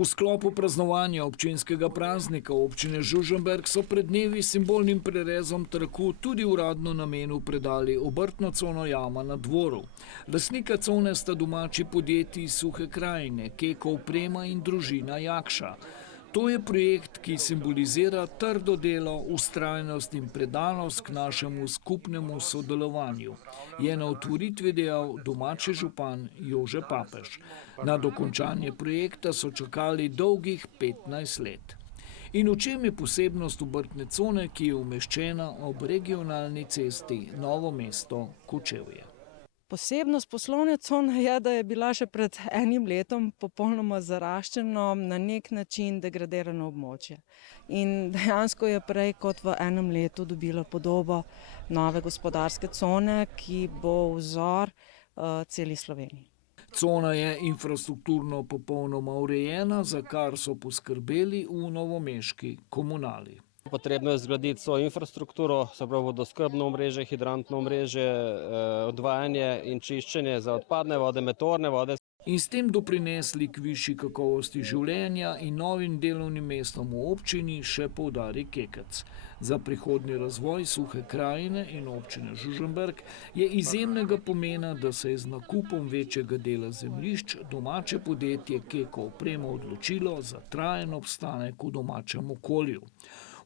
V sklopu praznovanja občinskega praznika občine Žužemberk so pred dnevi s simbolnim prerezom traku tudi uradno namenu predali obrtno cono Jama na Dvoru. Lastnika cone sta domači podjetji iz Suhe krajine, Keko oprema in družina Jakša. To je projekt, ki simbolizira trdo delo, vztrajnost in predanost k našemu skupnemu sodelovanju, je na otvoritvi dejal domači župan Jože Papež. Na dokončanje projekta so čakali dolgih 15 let. In v čem je posebnost obrtne cone, ki je umeščena ob regionalni cesti Novo mesto-Kočevje? Posebnost poslovne cone je, da je bila še pred enim letom popolnoma zaraščeno, na nek način degradirano območje. In dejansko je prej kot v enem letu dobila podobo nove gospodarske cone, ki bo vzor celi Sloveniji. Cona je infrastrukturno popolnoma urejena, za kar so poskrbeli v novomeški komunali. Potrebno je zgraditi svojo infrastrukturo, se pravi vodoskrbno omrežje, hidrantno omrežje, odvajanje in čiščenje za odpadne vode, meteorne vode. In s tem doprinesli k višji kakovosti življenja in novim delovnim mestom v občini, še poudari Kekec. Za prihodnji razvoj Suhe krajine in občine Žužemberk je izjemnega pomena, da se je z nakupom večjega dela zemljišč domače podjetje Keko oprema odločilo za trajen obstanek v domačem okolju.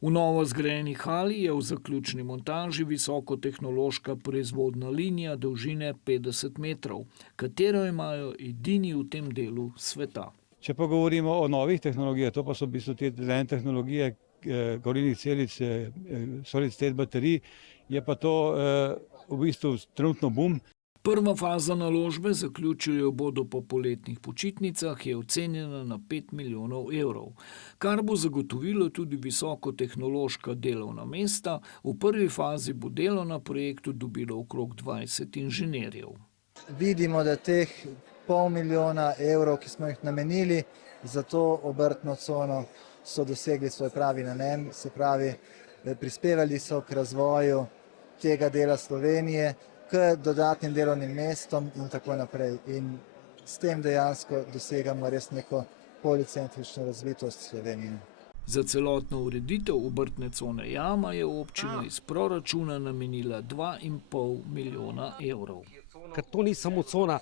V novo zgrajeni hali je v zaključni montaži visokotehnološka proizvodna linija dolžine 50 metrov, katero imajo edini v tem delu sveta. Če pa govorimo o novih tehnologijah, to pa so v bistvu te zelene tehnologije, gorilnih celic, solid state baterij, je pa to v bistvu trenutno bum. Prva faza naložbe, zaključili bodo po poletnih počitnicah, je ocenjena na 5 milijonov evrov, kar bo zagotovilo tudi visokotehnološka delovna mesta. V prvi fazi bo delo na projektu dobilo okrog 20 inženirjev. Vidimo, da teh pol milijona evrov, ki smo jih namenili za to obrtno cono, so dosegli svoj pravi namen, se pravi, prispevali so k razvoju tega dela Slovenije, k dodatnim delovnim mestom in tako naprej. In s tem dejansko dosegamo res neko policentrično razvitost Slovenije. Za celotno ureditev obrtne cone Jama je občina iz proračuna namenila 2,5 milijona evrov. Ker to ni samo cona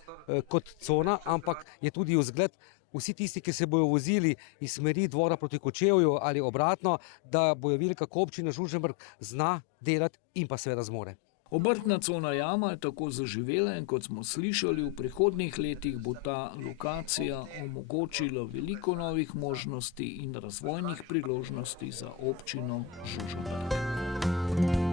kot cona, ampak je tudi vzgled vsi tisti, ki se bojo vozili iz smeri Dvora proti Kočevju ali obratno, da bojo videli, kako občina Žužemberk zna delati in pa seveda zmore. Obrtna cona Jama je tako zaživela in kot smo slišali, v prihodnjih letih bo ta lokacija omogočila veliko novih možnosti in razvojnih priložnosti za občino Žužemberk.